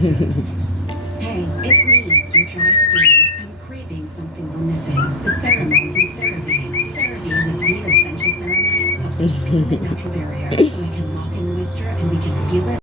Hey, it's me, your dry skin. I'm craving something we're missing. The ceramides and CeraVe. CeraVe with 3 essential ceramides helps our skin and natural barrier, so I can lock in moisture and we can feel it